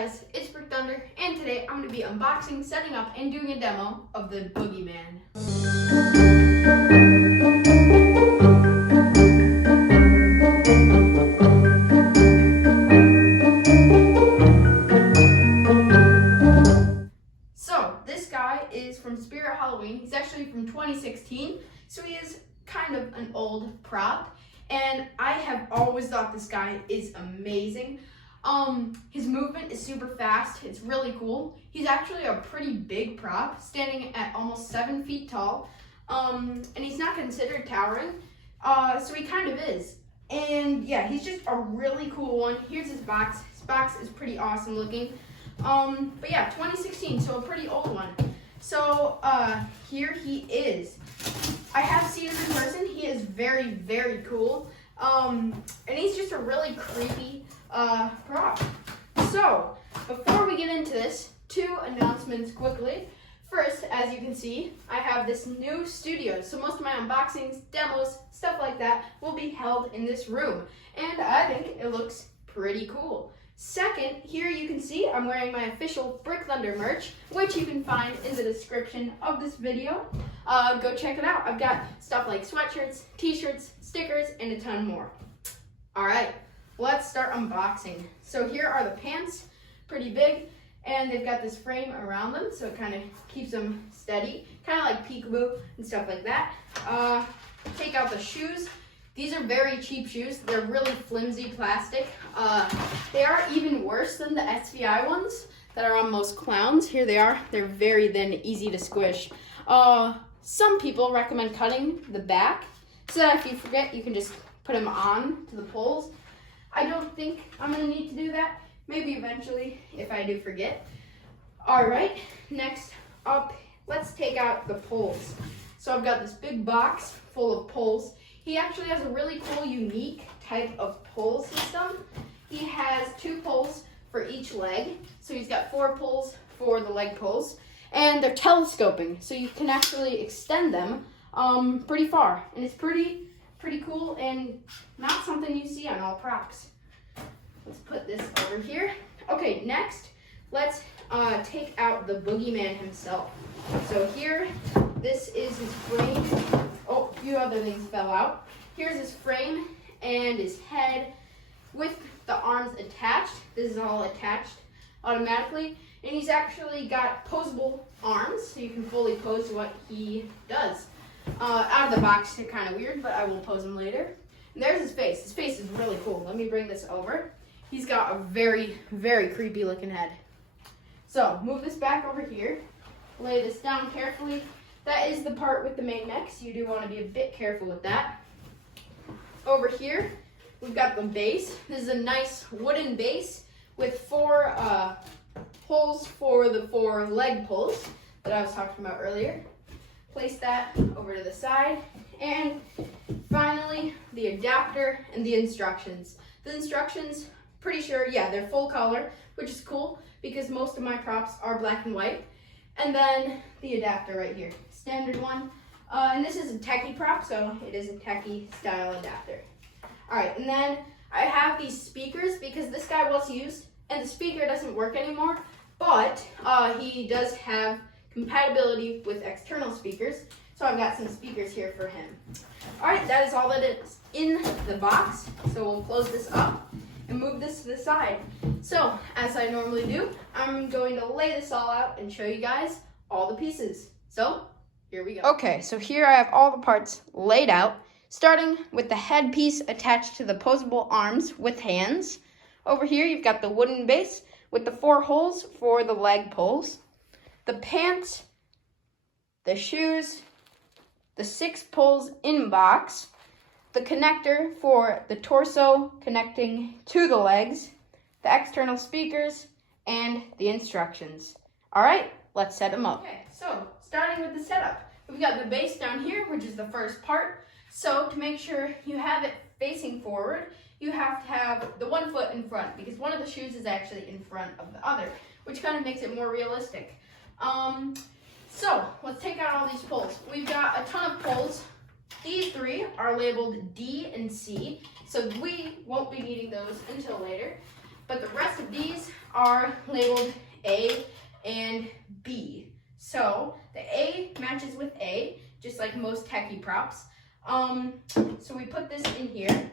guys, it's Brick Thunder, and today I'm going to be unboxing, setting up, and doing a demo of the Boogie Man. So, this guy is from SpiritHalloween. He's actually from 2016, so he is kind of an old prop, and I have always thought this guy is amazing. His movement is super fast. It's really cool. He's actually a pretty big prop, standing at almost 7 feet tall. And he's not considered towering, so he kind of is. And yeah, he's just a really cool one. Here's his box. His box is pretty awesome looking. But yeah, 2016, so a pretty old one. So here he is. I have seen him in person. He is very, very cool. And he's just a really creepy prop. So, before we get into this, 2 announcements quickly. First, as you can see, I have this new studio. So most of my unboxings, demos, stuff like that will be held in this room. And I think it looks pretty cool. Second, here you can see I'm wearing my official Brick Thunder merch, which you can find in the description of this video. Go check it out. I've got stuff like sweatshirts, t-shirts, stickers, and a ton more. All right, let's start unboxing. So here are the pants, pretty big, and they've got this frame around them, so it kind of keeps them steady, kind of like peekaboo and stuff like that. Take out the shoes. These are very cheap shoes. They're really flimsy plastic. They are even worse than the SVI ones that are on most clowns. Here they are. They're very thin, easy to squish. Some people recommend cutting the back so that if you forget, you can just put them on to the poles. I don't think I'm gonna need to do that. Maybe eventually if I do forget. All right, next up, let's take out the poles. So I've got this big box full of poles. He actually has a really cool, unique type of pole system. He has 2 poles for each leg. So he's got 4 poles for the leg poles. And they're telescoping, so you can actually extend them pretty far. And it's pretty cool and not something you see on all props. Let's put this over here. Okay, next, let's take out the Boogie Man himself. So here, this is his frame. Oh, a few other things fell out. Here's his frame and his head with the arms attached. This is all attached automatically. And he's actually got posable arms, so you can fully pose what he does. Out of the box, they're kind of weird, but I will pose him later. And there's his face. His face is really cool. Let me bring this over. He's got a very, very creepy looking head. So, move this back over here. Lay this down carefully. That is the part with the main neck, so you do want to be a bit careful with that. Over here, we've got the base. This is a nice wooden base with 4 holes for the 4 leg pulls that I was talking about earlier. Place that over to the side. And finally, the adapter and the instructions. The instructions, pretty sure, yeah, they're full color, which is cool because most of my props are black and white. And then the adapter right here, standard one. And this is a techie prop, so it is a techie style adapter. All right, and then I have these speakers because this guy was used and the speaker doesn't work anymore, but he does have compatibility with external speakers. So I've got some speakers here for him. All right, that is all that is in the box. So we'll close this up and move this to the side. So, as I normally do, I'm going to lay this all out and show you guys all the pieces. So, here we go. Okay, so here I have all the parts laid out, starting with the headpiece attached to the posable arms with hands. Over here, you've got the wooden base with the 4 holes for the leg poles, the pants, the shoes, the 6 poles in box, the connector for the torso connecting to the legs, the external speakers, and the instructions. All right, let's set them up. Okay, so starting with the setup, we've got the base down here, which is the first part. So to make sure you have it facing forward, you have to have the 1 foot in front because one of the shoes is actually in front of the other, which kind of makes it more realistic. So let's take out all these poles. We've got a ton of poles. These 3 are labeled D and C, so we won't be needing those until later. but the rest of these are labeled A and B. So the A matches with A, just like most techie props. So we put this in here,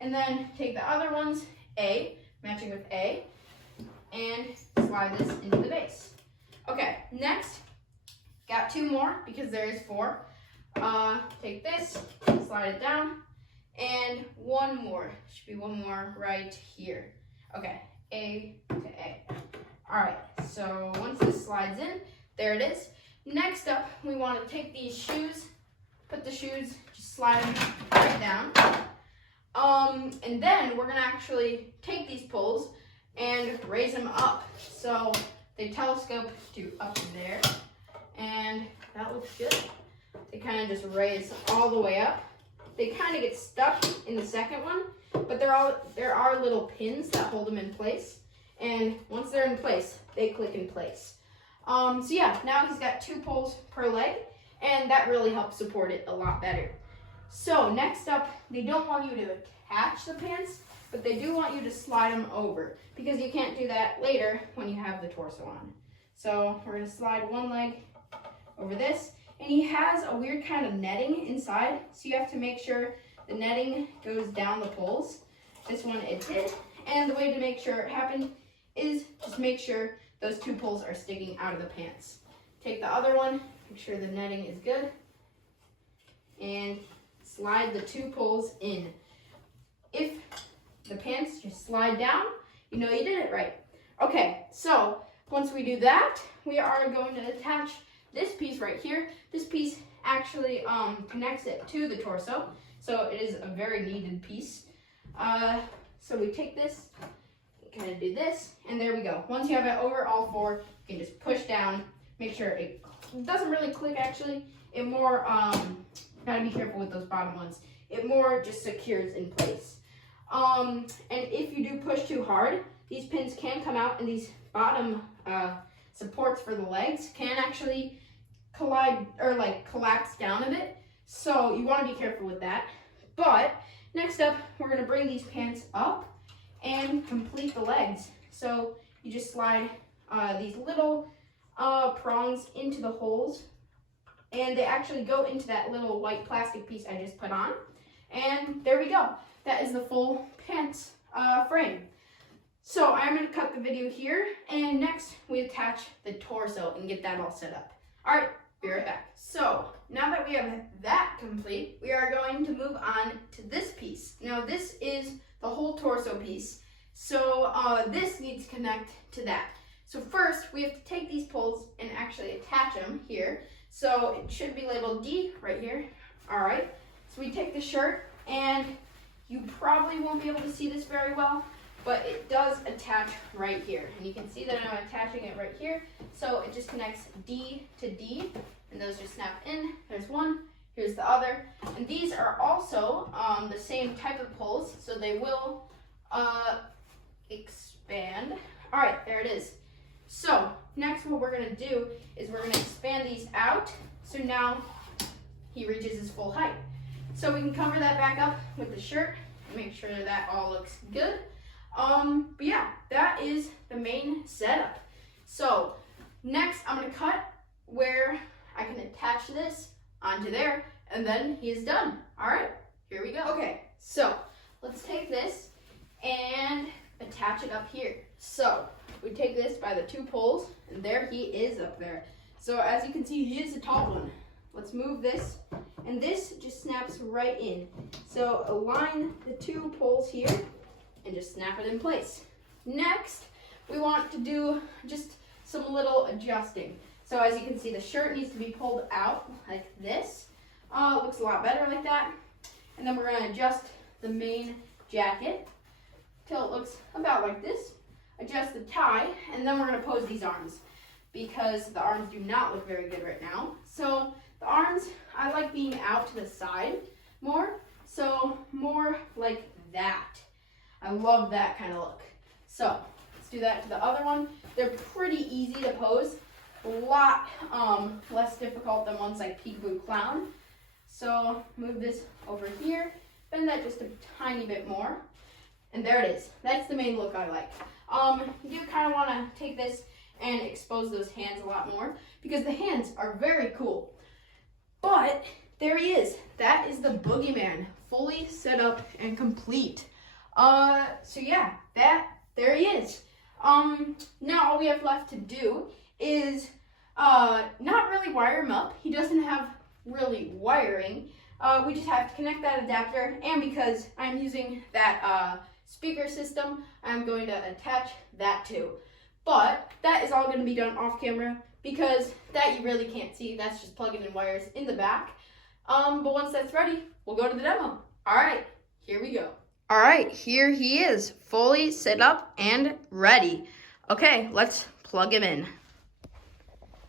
and then take the other ones, A, matching with A, and slide this into the base. Okay, next, got 2 more because there is 4. Take this, slide it down, and 1 more. Should be 1 more right here. Okay, A to A. All right, so once this slides in, there it is. Next up, we want to take these shoes, put the shoes, just slide them right down. And then we're gonna actually take these poles and raise them up. So they telescope to up there, and that looks good. They kind of just raise all the way up. They kind of get stuck in the second one, but there are little pins that hold them in place. And once they're in place, they click in place. So yeah, now he's got 2 poles per leg, and that really helps support it a lot better. So next up, they don't want you to attach the pants, but they do want you to slide them over, because you can't do that later when you have the torso on. So we're gonna slide 1 leg over this, and he has a weird kind of netting inside, so you have to make sure the netting goes down the poles. This one it did, and the way to make sure it happened is just make sure those 2 poles are sticking out of the pants. Take the other one, make sure the netting is good, and slide the 2 poles in. If the pants just slide down, you know you did it right. Okay, so once we do that, we are going to attach this piece right here. This piece actually connects it to the torso, so it is a very needed piece. So we take this, kind of do this, and there we go. Once you have it over all 4, you can just push down, make sure it doesn't really click actually. It more, gotta be careful with those bottom ones. It more just secures in place. And if you do push too hard, these pins can come out, and these bottom supports for the legs can actually collide or like collapse down a bit. So you want to be careful with that. But next up, we're going to bring these pants up and complete the legs. So you just slide these little prongs into the holes, and they actually go into that little white plastic piece I just put on. And there we go. That is the full pants frame. So I'm going to cut the video here, and next we attach the torso and get that all set up. All right, be right back. So now that we have that complete, we are going to move on to this piece. Now this is the whole torso piece, so this needs to connect to that. So first we have to take these poles and actually attach them here. So it should be labeled D right here. All right, so we take the shirt, and you probably won't be able to see this very well, but it does attach right here. And you can see that I'm attaching it right here. So it just connects D to D, and those just snap in. There's one, here's the other. And these are also the same type of poles, so they will expand. All right, there it is. So next what we're gonna do is we're gonna expand these out, so now he reaches his full height. So we can cover that back up with the shirt and make sure that all looks good. But yeah, that is the main setup. So next I'm gonna cut where I can attach this onto there, and then he is done. All right, here we go. Okay, so let's take this and attach it up here. So we take this by the 2 poles, and there he is up there. So as you can see, he is a tall one. Let's move this, and this just snaps right in. So align the 2 poles here and just snap it in place. Next, we want to do just some little adjusting. So as you can see, the shirt needs to be pulled out like this. It looks a lot better like that. And then we're gonna adjust the main jacket till it looks about like this. Adjust the tie, and then we're gonna pose these arms, because the arms do not look very good right now. So the arms, I like being out to the side more, so more like that. I love that kind of look. So let's do that to the other one. They're pretty easy to pose, a lot less difficult than ones like Peekaboo Clown. So move this over here, bend that just a tiny bit more. And there it is. That's the main look I like. You do kind of want to take this and expose those hands a lot more because the hands are very cool. But there he is. That is the Boogeyman, fully set up and complete. So yeah, there he is. Now all we have left to do is not really wire him up. He doesn't have really wiring. We just have to connect that adapter, and because I'm using that speaker system, I'm going to attach that too. But that is all going to be done off camera because that you really can't see. That's just plugging in wires in the back. But once that's ready, we'll go to the demo. All right, here we go. All right, here he is, fully set up and ready. Okay, let's plug him in.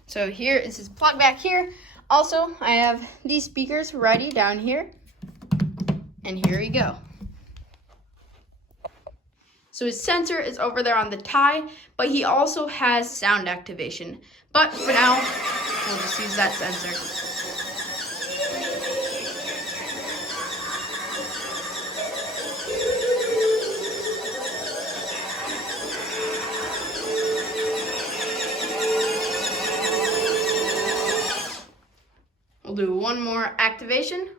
So here is his plug back here. Also, I have these speakers ready down here. And here we go. So his sensor is over there on the tie, but he also has sound activation. But for now, we'll just use that sensor. We'll do one more activation.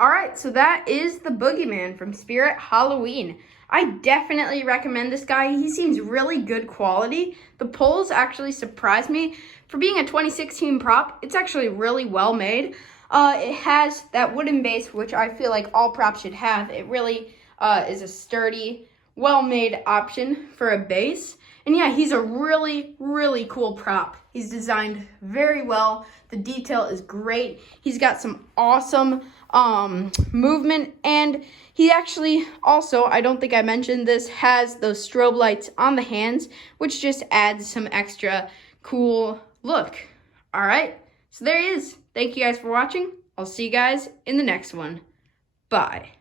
Alright, so that is the Boogeyman from SpiritHalloween. I definitely recommend this guy. He seems really good quality. The poles actually surprised me. For being a 2016 prop, it's actually really well made. It has that wooden base, which I feel like all props should have. It really is a sturdy, well-made option for a base. And yeah, he's a really, really cool prop. He's designed very well. The detail is great. He's got some awesome movement, and he actually also, I don't think I mentioned this, has those strobe lights on the hands, which just adds some extra cool look. All right, so there he is. Thank you guys for watching. I'll see you guys in the next one. Bye.